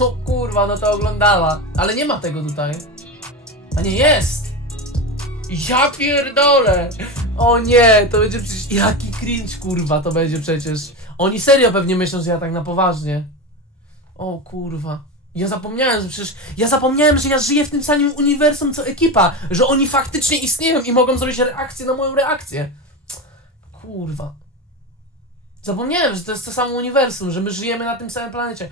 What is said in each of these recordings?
O kurwa, no to oglądała. Ale nie ma tego tutaj. A nie, jest! Ja pierdolę! O nie, to będzie przecież... Jaki cringe, kurwa, to będzie przecież. Oni serio pewnie myślą, że ja tak na poważnie. O kurwa. Ja zapomniałem, że przecież... Ja zapomniałem, że ja żyję w tym samym uniwersum co ekipa. Że oni faktycznie istnieją i mogą zrobić reakcję na moją reakcję. Kurwa. Zapomniałem, że to jest to samo uniwersum, że my żyjemy na tym samym planecie.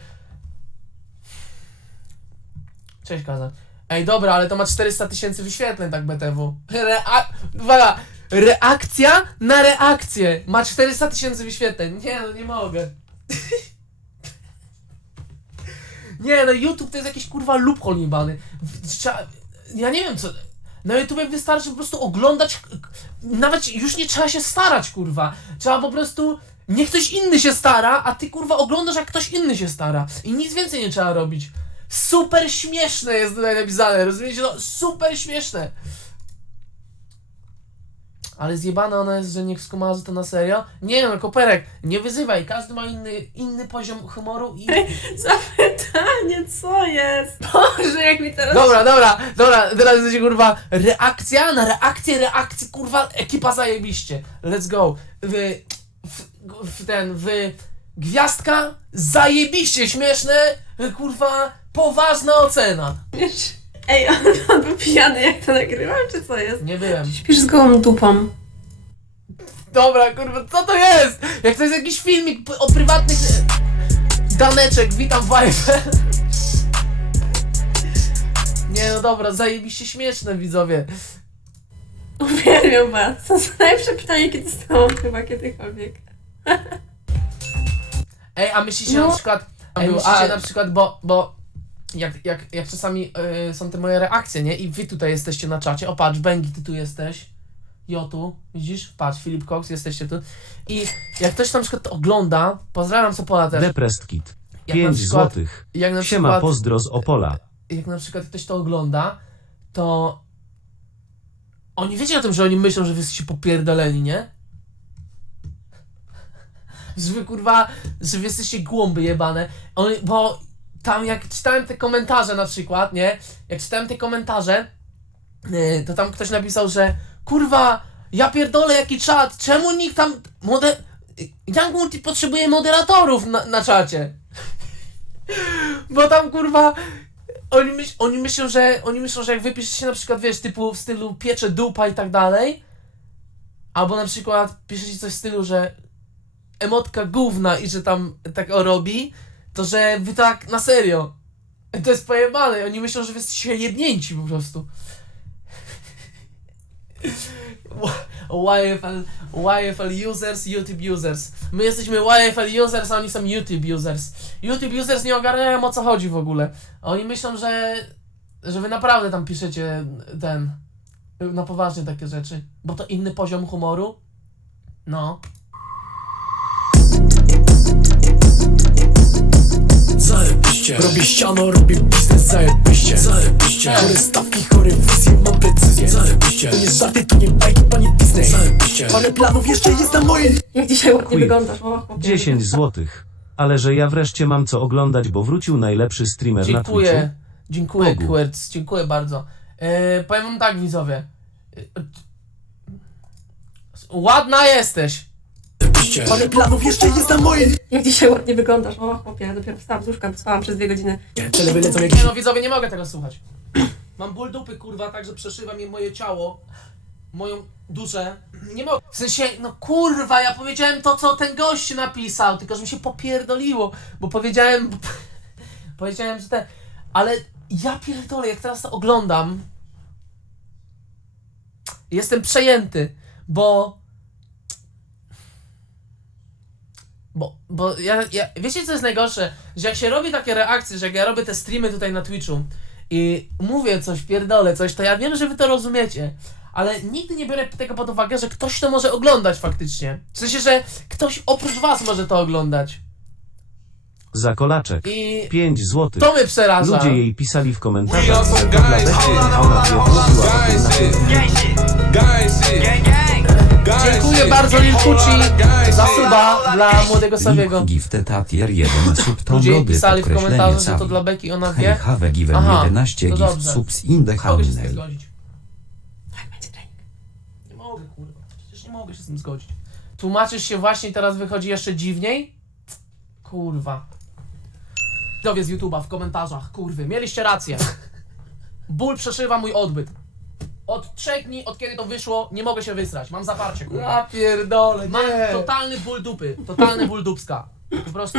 Cześć, Kaza. Ej, dobra, ale to ma 400 tysięcy wyświetleń, tak BTW. Rea... Reakcja na reakcję! Ma 400 tysięcy wyświetleń. Nie, no nie mogę. nie, no YouTube to jest jakiś kurwa loophole niebany. Trzeba... Ja nie wiem co... Na YouTube wystarczy po prostu oglądać... Nawet już nie trzeba się starać, kurwa. Trzeba po prostu... Niech ktoś inny się stara, a ty kurwa oglądasz jak ktoś inny się stara. I nic więcej nie trzeba robić. Super śmieszne jest tutaj napisane, rozumiecie? No, super śmieszne. Ale zjebana ona jest, że nie skumarzy to na serio? Nie no, Koperek, nie wyzywaj, każdy ma inny, inny poziom humoru i... Zapytanie, co jest? Boże, jak mi teraz... Dobra, dobra, dobra, teraz kurwa reakcja na reakcję, reakcję, kurwa, ekipa zajebiście. Let's go. W, w, w ten, w gwiazdka, zajebiście śmieszne, kurwa, poważna ocena. Wiesz, Ej, on, on był pijany, jak to nagrywam, czy co jest? Nie byłem. Śpisz z gołą dupą. Dobra, kurwa, co to jest? Jak to jest jakiś filmik p- o prywatnych... e, Daneczek, witam w AFL. Nie no dobra, zajebiście śmieszne widzowie. Uwielbiam was. To jest najlepsze pytanie, kiedy dostałam chyba kiedykolwiek. Ej, a myślicie No. na przykład... Ej, myślicie a- na przykład, bo... bo jak, jak, jak czasami y, są te moje reakcje, nie? I wy tutaj jesteście na czacie. O, patrz, Bengi, ty tu jesteś. Jotu, widzisz? Patrz, Filip Cox, jesteście tu. I jak ktoś na przykład to ogląda, pozdrawiam Sopola też. Deprest Kit. Jak na 5 przykład- złotych. Jak na Siema przykład... pozdro z Opola. jak na przykład ktoś to ogląda, to oni wiecie o tym, że oni myślą, że wy jesteście popierdoleni, nie? Że wy kurwa, że wy jesteście głąby jebane. Oni, bo tam jak czytałem te komentarze na przykład, nie? Jak czytałem te komentarze, yy, to tam ktoś napisał, że kurwa, ja pierdolę jaki czat, czemu nikt tam moder... Young Multi potrzebuje moderatorów na, na czacie. Bo tam kurwa oni, myśl, oni myślą, że oni myślą, że jak wypiszecie na przykład, wiesz, typu w stylu piecze dupa i tak dalej, albo na przykład piszecie coś w stylu, że emotka gówna i że tam tak o robi, to że wy tak na serio. To jest pojebane. Oni myślą, że wy jesteście jebnięci po prostu. YFL, YFL users, YouTube users. My jesteśmy YFL users, a oni są YouTube users. YouTube users nie ogarniają o co chodzi w ogóle. Oni myślą, że, że wy naprawdę tam piszecie ten, na poważnie takie rzeczy. Bo to inny poziom humoru. No. Zajebiście Robię ściano, robię biznes, zajebiście Zajebiście Chore stawki, chore wizje, mam precyzję Zajebiście To nie żarty, to nie bajki, panie Disney Zajebiście Parę planów jeszcze jest na mojej Jak dzisiaj ładnie Chuj. wyglądasz, o chłopie. 10 złotych. Ale że ja wreszcie mam co oglądać, bo wrócił najlepszy streamer na Twitchu. Dziękuję. Dziękuję, Bogu. Querc. Dziękuję bardzo. E, powiem wam tak, widzowie. E, ładna jesteś. Zajebiście Parę planów jeszcze jest na mojej Jak dzisiaj ładnie wyglądasz, o chłopie. Dopiero wstałam z łóżka, spałam przez dwie godziny. Telewy lecą jak Nie no, widzowie, nie mogę tego słuchać. Mam ból dupy, kurwa, tak, że przeszywa mi moje ciało, moją duszę. Nie mogę. W sensie, no kurwa, ja powiedziałem to, co ten gość napisał, tylko że mi się popierdoliło, bo powiedziałem, powiedziałem, że ten, ale ja pierdolę, jak teraz to oglądam, jestem przejęty, bo Bo, bo ja, ja, wiecie co jest najgorsze? Że jak się robi takie reakcje, że jak ja robię te streamy tutaj na Twitchu i mówię coś, pierdolę coś, to ja wiem, że wy to rozumiecie. Ale nigdy nie biorę tego pod uwagę, że ktoś to może oglądać faktycznie. W sensie, że ktoś oprócz was może to oglądać. Za kolaczek. I 5 złotych. to mnie przeraża. Ludzie jej pisali w We komentarzach, are że some to dla guys Beki, shit. a ona wie, mówiła o tym Guys na shit. pewno. Guys shit. Dziękuję bardzo Lilkuci za suba dla młodego Sawiego. Gifted Atier 1 sub to Ludzie lody pisali w komentarzach, że to dla Beki, ona wie. have given Aha, 11 to gift dobrze. subs in the Mogę się z tym thumbnail. zgodzić. Tak, będzie trening. Nie mogę, kurwa. Przecież nie mogę się z tym zgodzić. Tłumaczysz się właśnie teraz wychodzi jeszcze dziwniej? Kurwa. Widzowie z YouTube'a w komentarzach, kurwy, mieliście rację. Ból przeszywa mój odbyt. Od trzech dni, od kiedy to wyszło, nie mogę się wysrać. Mam zaparcie, kurwa. Ja pierdolę, Mam totalny ból dupy. Totalny ból dupska. Po prostu...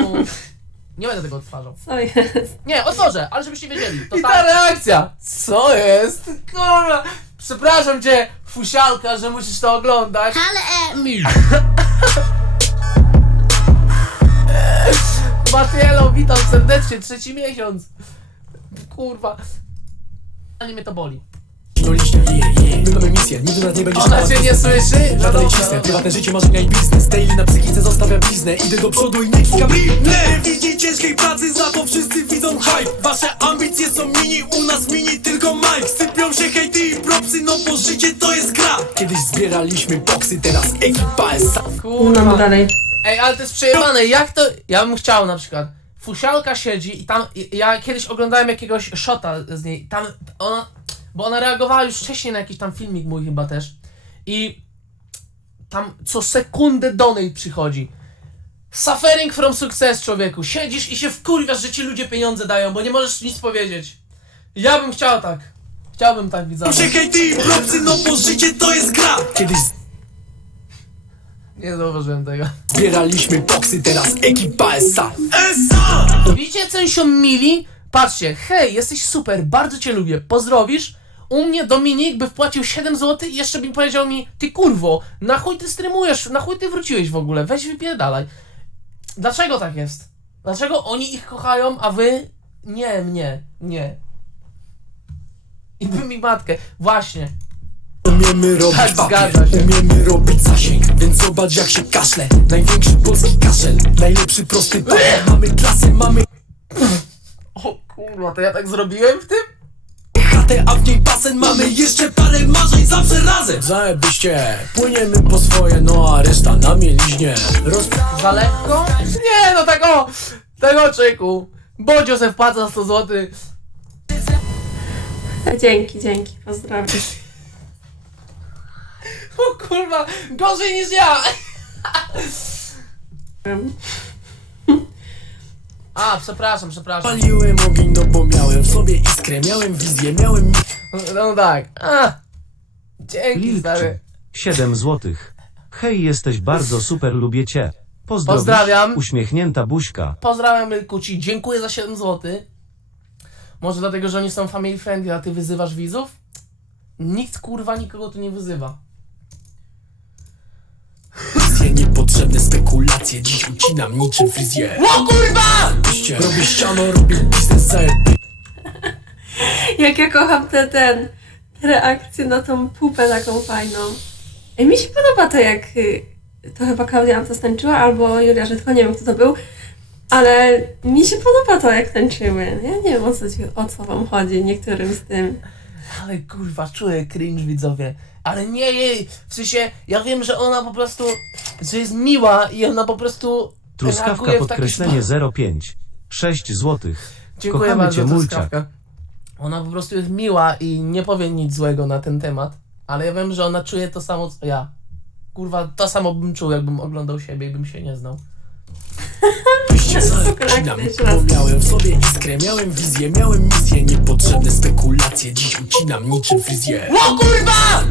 Nie będę tego odtwarzał. Co jest? Nie, otworzę, ale żebyście wiedzieli. To I ta reakcja! Co jest? Kurwa! Przepraszam cię, fusialka, że musisz to oglądać. Ale Matielo, witam serdecznie, trzeci miesiąc. Kurwa. Ale mnie to boli. Licznie, je, je. My mamy misję, nigdy nas nie będziesz Ona cię nie słyszy? Żadnej cisnę, prywatne życie, marzenia i biznes. Daily na psychice zostawia bliznę Idę do przodu i nie klikam Nie widzi ciężkiej pracy, za to wszyscy widzą hype. Wasze ambicje są mini, u nas mini tylko Mike. Sypią się hejty i propsy, no bo życie to jest gra. Kiedyś zbieraliśmy boksy, teraz ekipa jest sam No Kurwa. dalej. Ej, ale to jest przejebane, jak to... Ja bym chciał na przykład... Fusialka siedzi i tam... i- Ja kiedyś oglądałem jakiegoś shota z niej, tam ona... Bo ona reagowała już wcześniej na jakiś tam filmik mój chyba też. I... Tam co sekundę do niej przychodzi. Suffering from success, człowieku. Siedzisz i się wkurwiasz, że ci ludzie pieniądze dają, bo nie możesz nic powiedzieć. Ja bym chciał tak. Chciałbym tak, się hejty i propsy, no bo życie to jest gra Kiedyś Nie zauważyłem tego. zbieraliśmy boksy, teraz ekipa sam SA! Widzicie, co oni się mili? Patrzcie, hej, jesteś super, bardzo cię lubię, pozdrowisz? U mnie Dominik by wpłacił 7 zł i jeszcze by powiedział mi, ty kurwo, na chuj ty streamujesz, na chuj ty wróciłeś w ogóle, weź wypierdalaj. Dlaczego tak jest? Dlaczego oni ich kochają, a wy nie, mnie, nie. I by mi matkę, właśnie. Umiemy robić Tak, papier, zgadza się. umiemy robić zasięg Więc zobacz jak się kaszle Największy polski kaszel Najlepszy prosty papier Mamy klasę, mamy O kurwa, to ja tak zrobiłem w tym? Chatę, a w niej basen Mamy jeszcze parę marzeń zawsze razem Zajebiście, płyniemy po swoje No a reszta na mieliźnie Roz... Za lekko? Nie, no tak o! Tego czeku! Bodzio se wpłaca 100 zł. Dzięki, dzięki. Pozdrawiam. O kurwa, gorzej niż ja! A, przepraszam, przepraszam. Paliłem ogień, no bo miałem w sobie iskrę Miałem wizję, miałem No, no tak. A! Dzięki, Lilczy. stary. 7 złotych. Hej, jesteś bardzo super, lubię cię. Pozdrowisz, Pozdrawiam. Uśmiechnięta buźka. Pozdrawiam Kuci, dziękuję za 7 zł. Może dlatego, że oni są family friendly, a ty wyzywasz widzów? Nikt kurwa nikogo tu nie wyzywa. wizję Niepotrzebne spekulacje Dziś ucinam niczym fryzję O kurwa! Robię ściano, robię biznes Zajebiście Jak ja kocham te, ten, te reakcje na tą pupę taką fajną. Ej, mi się podoba to, jak y, to chyba Klaudia nam to tańczyła, albo Julia Żydko, nie wiem kto to był, ale mi się podoba to, jak tańczyły. Ja nie wiem o co, ci, o co wam chodzi niektórym z tym. Ale kurwa, czuję cringe widzowie. Ale nie jej, w sensie, ja wiem, że ona po prostu, że jest miła i ona po prostu Truskawka reaguje w taki podkreślenie sposób. 05. 6 złotych. Dziękuję Kochamy bardzo, cię, Mulciak. truskawka. Ona po prostu jest miła i nie powie nic złego na ten temat, ale ja wiem, że ona czuje to samo co ja. Kurwa, to samo bym czuł, jakbym oglądał siebie i bym się nie znał. Zaczynam, bo miałem w sobie iskrę, miałem wizję, miałem misję Niepotrzebne spekulacje, dziś ucinam niczym fryzję O kurwa!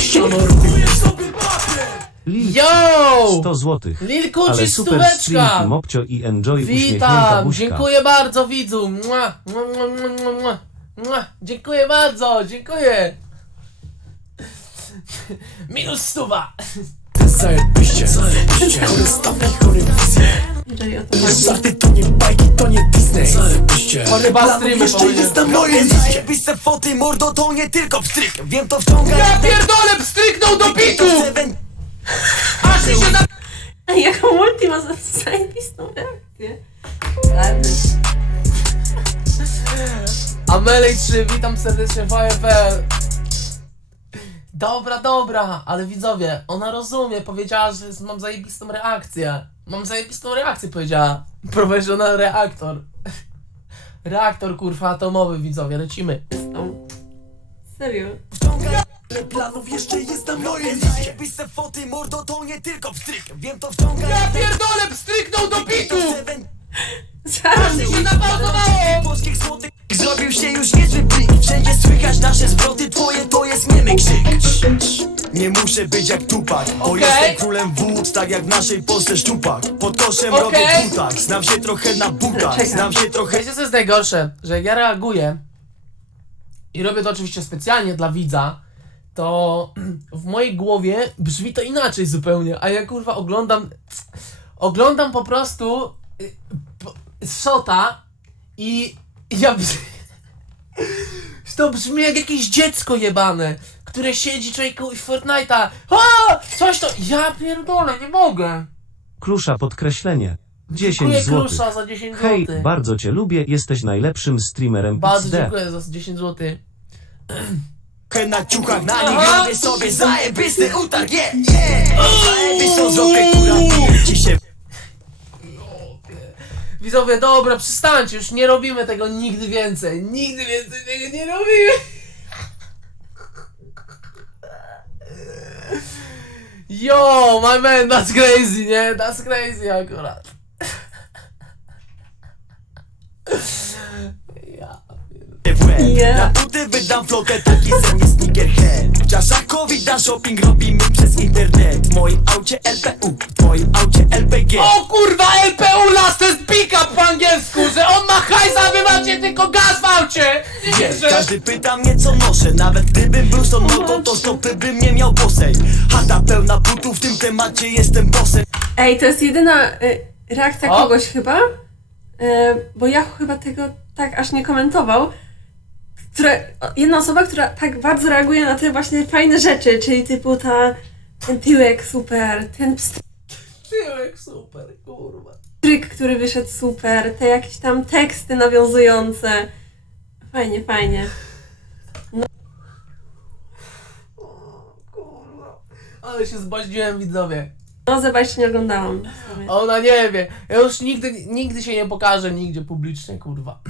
Ściano, robię sobie papier Lil Yo! 100 złotych. Lil Ale super stream, stóweczka! Mopcio i Enjoy uśmiechnięta Witam! buźka. Dziękuję bardzo widzu! Mua, mua, mua, mua, mua, mua. Dziękuję bardzo! Dziękuję! Minus stuwa! Zajebiście, zajebiście Chory stawki, chory wizje żarty, to nie bajki, to nie Disney. Zajebiście. Chyba streamy Jeszcze jest na moje liście Zajebiste foty, mordo, to nie tylko pstryk. Wiem to wciąga Ja pierdolę, pstryknął do bitu! Aż mi się na... Ej, jaką multi ma za zajebistą reakcję. Amelej 3, witam serdecznie w AFL. Dobra, dobra, ale widzowie, ona rozumie, powiedziała, że mam zajebistą reakcję. Mam zajebistą reakcję, powiedziała. Professional reaktor. Reaktor, kurwa, atomowy, widzowie, lecimy. Serio. Tyle planów jeszcze jest na mojej liście Zajebiste foty, mordo, to nie tylko pstryk Wiem to wciąga pierdolę, pstryknął do Zaraz. się napauzowało! polskich złotych Zrobił się już niezły plik Wszędzie słychać nasze zwroty Twoje to jest niemy krzyk nie muszę być jak Tupak, bo Okej. jestem królem wód, tak jak w naszej Polsce szczupak Pod koszem Okej. robię butach, znam się trochę na butach Czekam. Znam się trochę Wiecie co jest najgorsze? Że jak ja reaguję i robię to oczywiście specjalnie dla widza, to w mojej głowie brzmi to inaczej zupełnie, a ja kurwa oglądam oglądam po prostu y, Shota i ja brzmi, to brzmi jak jakieś dziecko jebane, które siedzi człowieku i w Fortnite'a o, coś to, ja pierdolę, nie mogę Klusza podkreślenie. 10 Dziękuję zł. Klusza za 10 Hej, zł bardzo cię lubię, jesteś najlepszym streamerem Bardzo XD. dziękuję za 10 zł na ciuchach Na nich Aha. robię sobie zajebisty utarg, yeah, yeah Zajebistą zopę, która bije ci się Widzowie, dobra, przestańcie, już nie robimy tego nigdy więcej. Nigdy więcej tego nie robimy. Yo, my man, that's crazy, nie? That's crazy akurat. Nie. Na buty wydam flotę, taki ze mnie sneakerhead W czasach covid na shopping robimy przez internet W moim aucie LPU, w moim aucie LPG O kurwa, LPU Last Test Pickup po angielsku, że on ma hajs, a wy macie tylko gaz w aucie! Nie wierzę. Każdy pyta mnie co noszę Nawet gdybym był stąd nogą, to stopy bym nie miał bosej Chata pełna butów, w tym temacie jestem bossem Ej, to jest jedyna y, reakcja O. kogoś chyba, y, bo ja chyba tego tak aż nie komentował. Które, o, jedna osoba, która tak bardzo reaguje na te właśnie fajne rzeczy, czyli typu ta, ten tyłek super, ten Tyłek super, kurwa. pstryk, który wyszedł super, te jakieś tam teksty nawiązujące. Fajnie, fajnie. Kurwa. Ale się zbaździłem widzowie. No, zobacz, jeszcze nie oglądałam. Ona nie wie. Ja już nigdy, nigdy się nie pokażę nigdzie publicznie, kurwa.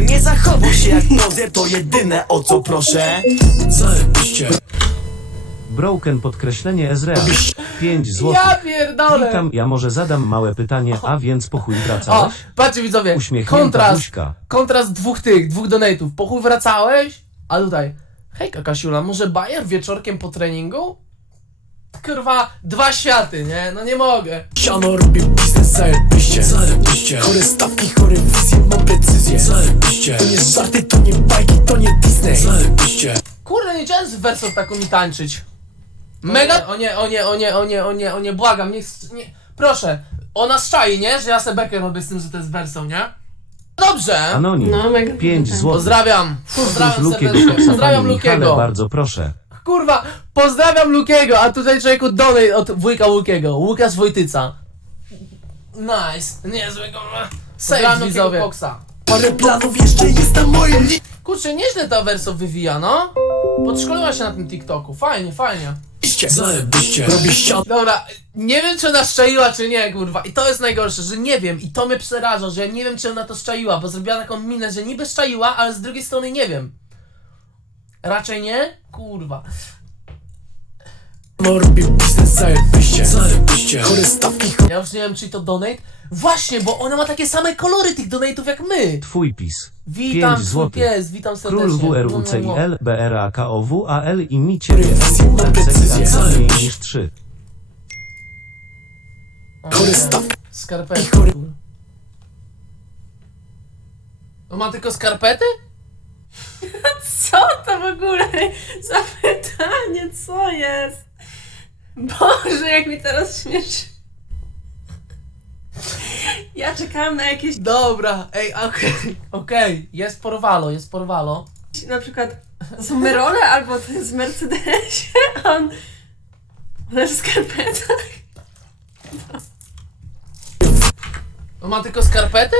Nie zachowuj się jak nozer, to jedyne o co proszę Zajebiście Broken podkreślenie Ezreal. 5 zł. Ja pierdolę! Witam, ja może zadam małe pytanie, a więc po chuj O, wracałeś? patrzcie widzowie, Uśmiechnięta kontrast, buźka. kontrast dwóch tych, dwóch donate'ów. Po chuj wracałeś? A tutaj, hej Kasiula, może Bayer wieczorkiem po treningu? Kurwa, dwa światy, nie? No nie mogę. Siano robi biznes, zajebiście Zajebiście Chore stawki, chore wizje, mam precyzję Zajebiście To nie żarty, to nie bajki, to nie Disney Zajebiście Kurde, nie chciałem z wersą taką mi tańczyć. Mega... O nie, o nie, o nie, o nie, o nie, o nie, błagam, nie, nie... Proszę, ona szczai, nie? Że ja sobie bekę robię z tym, że to jest wersą, nie? Dobrze! Anonim. No, mega 5 fajnie. zł. Pozdrawiam! Pozdrawiam Lukiego serdecznie, pozdrawiam Lukiego! bardzo proszę. Kurwa, pozdrawiam Lukiego, a tutaj człowieku donate od wujka Łukiego, Łukasz Wojtyca. Nice, niezłe kurwa. Save widzowie. Parę planów jeszcze jest na mojej liście Kurczę, nieźle ta werso wywija, no. Podszkoliła się na tym TikToku, fajnie, fajnie. Zajebiście Robię ściano Dobra, nie wiem czy ona szczaiła czy nie, kurwa. I to jest najgorsze, że nie wiem i to mnie przeraża, że ja nie wiem czy ona to szczaiła, bo zrobiła taką minę, że niby szczaiła, ale z drugiej strony nie wiem. Raczej nie? Kurwa. Robi biznes, zajebiście Zajebiście Chore stawki, Ja już nie wiem czy to donate. Właśnie, bo ona ma takie same kolory tych donate'ów jak my. Twój pis. Witam, 5 twój zł. pies, witam serdecznie. Król No, no, no. WRUCIL, BRAKOWAL i Micie mniej niż 3. Chore stawki, Skarpety. On ma tylko skarpety? Co to w ogóle za pytanie? Co jest? Boże, jak mi teraz śmieszy. Ja czekałam na jakieś, Dobra, ej, okej, okej, jest porwalo, jest porwalo. na przykład, są Merole albo to jest w Mercedesie, a on... On jest w skarpetach. On ma tylko skarpety?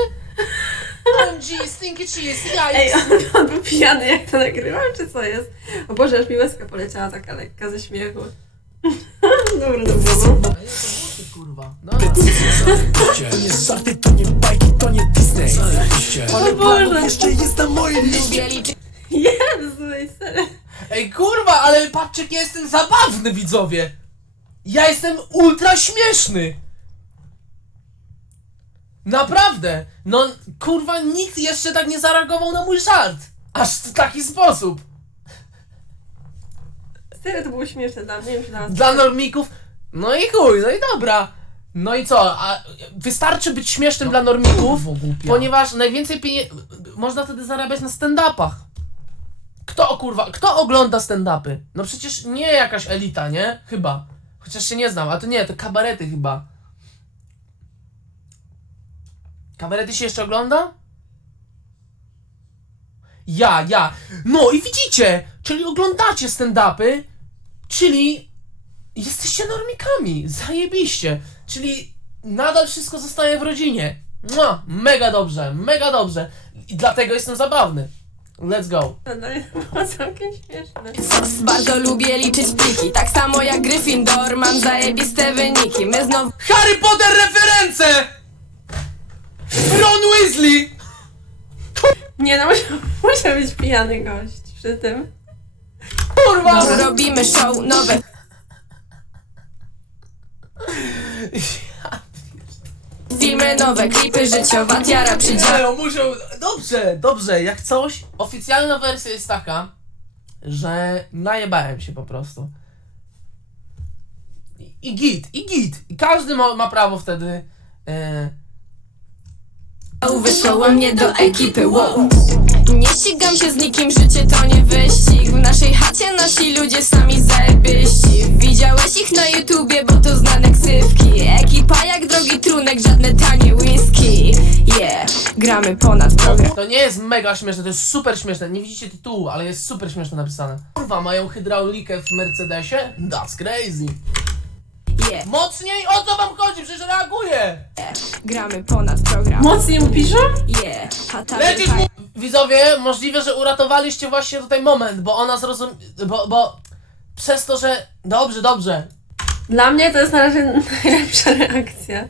OMG, stinky cheese, Ej, on, on był pijany jak to nagrywam, czy co jest? O Boże, aż mi łezka poleciała taka lekka ze śmiechu. Dobra, to było. Kurwa. No, To nie żarty, to nie bajki, to nie Disney Zajebiście Parę O Boże. jeszcze jest na mojej liście Jezu, ej, serio. Ej, kurwa, ale patrzcie, jak ja jestem zabawny, widzowie. Ja jestem ultra śmieszny. Naprawdę. No, kurwa, nikt jeszcze tak nie zareagował na mój żart. Aż w taki sposób. Serio, to było śmieszne dla mnie, teraz... Dla normików. No i chuj, no i dobra. No i co? A wystarczy być śmiesznym dla normików, ponieważ najwięcej pieniędzy można wtedy zarabiać na stand-upach. Kto kurwa, kto ogląda stand-upy? No przecież nie jakaś elita, nie? Chyba. Chociaż się nie znam, a to nie, to kabarety chyba. Kabarety się jeszcze ogląda? Ja, ja. No i widzicie, czyli oglądacie stand-upy, czyli jesteście normikami, zajebiście. Czyli nadal wszystko zostaje w rodzinie. Mua, mega dobrze, mega dobrze. I dlatego jestem zabawny. Let's go. No, było całkiem śmieszne. Bardzo lubię liczyć pliki Tak samo jak Gryffindor, mam zajebiste wyniki My znowu Harry Potter reference! Ron Weasley! Nie no, musiał, musiał być pijany gość przy tym. Robimy show nowe Filmy nowe, klipy życiowa, tiara przydział muszę... Dobrze, dobrze, jak coś. Oficjalna wersja jest taka, że najebałem się po prostu. I, i git, i git. I każdy ma, ma prawo wtedy... E, Wysłała mnie do ekipy, wow Nie ścigam się z nikim, życie to nie wyścig W naszej chacie nasi ludzie sami zajebiści Widziałeś ich na YouTubie, bo to znane ksywki Ekipa jak drogi trunek, żadne tanie whisky Yeah, gramy ponad program To nie jest mega śmieszne, to jest super śmieszne. Nie widzicie tytułu, ale jest super śmieszne napisane. Kurwa, mają hydraulikę w Mercedesie? That's crazy. Yeah, Mocniej? O co wam chodzi? Przecież reaguję! gramy ponad program Mocniej mu piszą? Yeah, Lecisz mu... Widzowie, możliwe, że uratowaliście właśnie tutaj moment, bo ona zrozum... Bo, bo... Przez to, że... Dobrze, dobrze. Dla mnie to jest na razie najlepsza reakcja.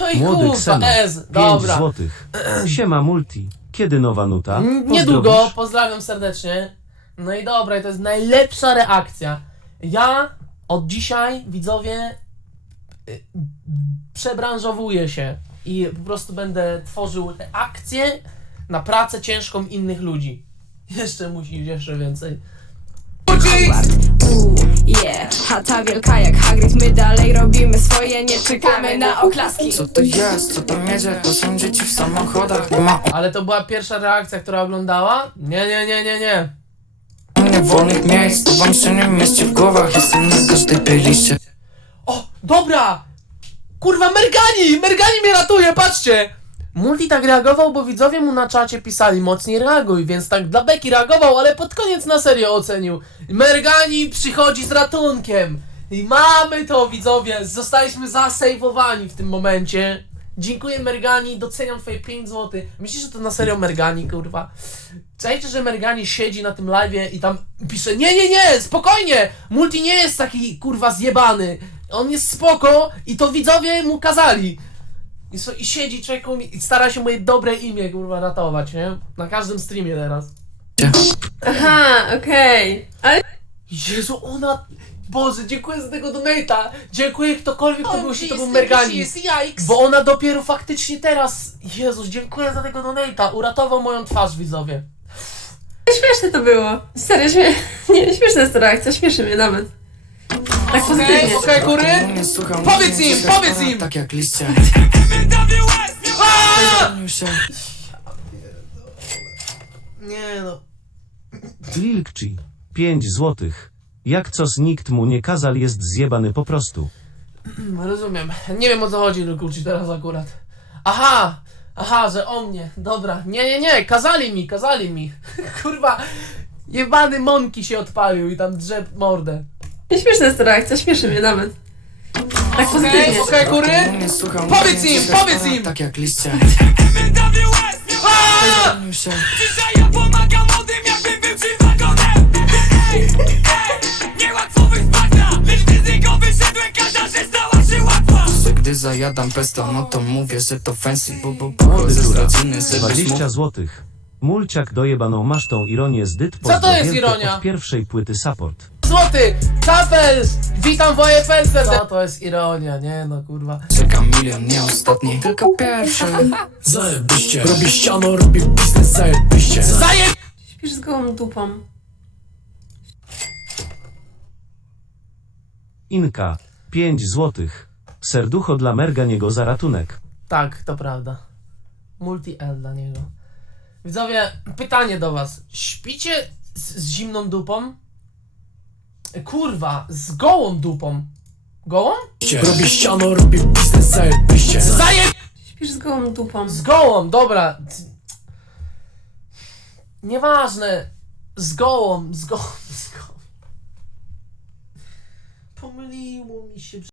No i Młody kurwa, Kseno, S. 5 Dobra. złotych. Siema multi. Kiedy nowa nuta? N- Niedługo, Pozdrowisz? pozdrawiam serdecznie. No i dobra, i to jest najlepsza reakcja. Ja od dzisiaj, widzowie, y, przebranżowuję się i po prostu będę tworzył reakcje na pracę ciężką innych ludzi. Jeszcze musi jeszcze więcej. Uuu, yeah, chata wielka jak Hagrid My dalej robimy swoje, nie czekamy na oklaski Co to jest? Co tam jedzie? To są dzieci w samochodach Nie ma Ale to była pierwsza reakcja, która oglądała? Nie, nie, nie, nie, nie. u mnie wolnych miejsc To wam się nie mieści w głowach Jestem na każdej playliście O, dobra! Kurwa, Mergani! Mergani mnie ratuje, patrzcie! Multi tak reagował, bo widzowie mu na czacie pisali mocniej reaguj, więc tak dla Beki reagował, ale pod koniec na serio ocenił. Mergani przychodzi z ratunkiem. I mamy to, widzowie! Zostaliśmy zasejwowani w tym momencie. Dziękuję Mergani, doceniam twoje 5 zł. Myślisz, że to na serio Mergani, kurwa? Czajcie, że Mergani siedzi na tym live'ie i tam pisze Nie, nie, nie, spokojnie! Multi nie jest taki, kurwa, zjebany. On jest spoko i to widzowie mu kazali. I, so, i siedzi, człowieku, i stara się moje dobre imię, kurwa, ratować, nie? Na każdym streamie teraz. Aha, okej. Ale Jezu, ona... Boże, dziękuję za tego donate'a. Dziękuję ktokolwiek to był, jeśli to był Mergani. Bo ona dopiero faktycznie teraz... Jezus, dziękuję za tego donate'a. Uratował moją twarz, widzowie. śmieszne to było. Serio, śmie... nie, śmieszna jest to reakcja, śmieszy mnie nawet. Tak pozytywnie. Okej, kury? Powiedz im, powiedz im! Tak jak liście się Nie no. Lilkci. 5 złotych. Jak coś nikt mu nie kazał jest zjebany po prostu. No, Rozumiem. Nie wiem o co chodzi Lukuci teraz akurat. Aha! Aha, że o mnie. Dobra. Nie, nie, nie. Kazali mi, kazali mi. Kurwa. Jebany Monki się odpalił i tam drze mordę. Śmieszna jest to reakcja, śmieszy mnie nawet. Tak pozytywnie. Okej, kury? Nie słucham, Powiedz im, powiedz im! Tak jak liście Aaa! Się Dzisiaj ja pomagam młodym jakbym był ci wagonem Ej, ej, niełatwo Lecz gdy z niego wyszedłem każda rzecz stała się łatwa że gdy zajadam pesto, no to mówię, że to fancy Bo, bo pochodzę z rodziny, żeby 20 smok złotych. Mulciak dojebaną masz tą ironię z dyt Co to jest ironia? od pierwszej płyty support. Złoty! Czapel! Witam w OFL serdecznie! To jest ironia, nie no kurwa. Czekam milion, nie ostatni, tylko pierwszy Zajebiście Robię ściano, robię biznes, zajebiście Zaje... Śpisz z gołą dupą. Inka, 5 złotych. Serducho dla Merganiego za ratunek. Tak, to prawda. Multi-L dla niego. Widzowie, pytanie do was. Śpicie z, z zimną dupą? Kurwa, z gołą dupą. Gołą? Robię ściano, robię biznes, zajebiście Zaje... Śpisz z gołą dupą. Z gołą, dobra. Nieważne. Z gołą, z gołą, z gołą. Pomyliło mi się.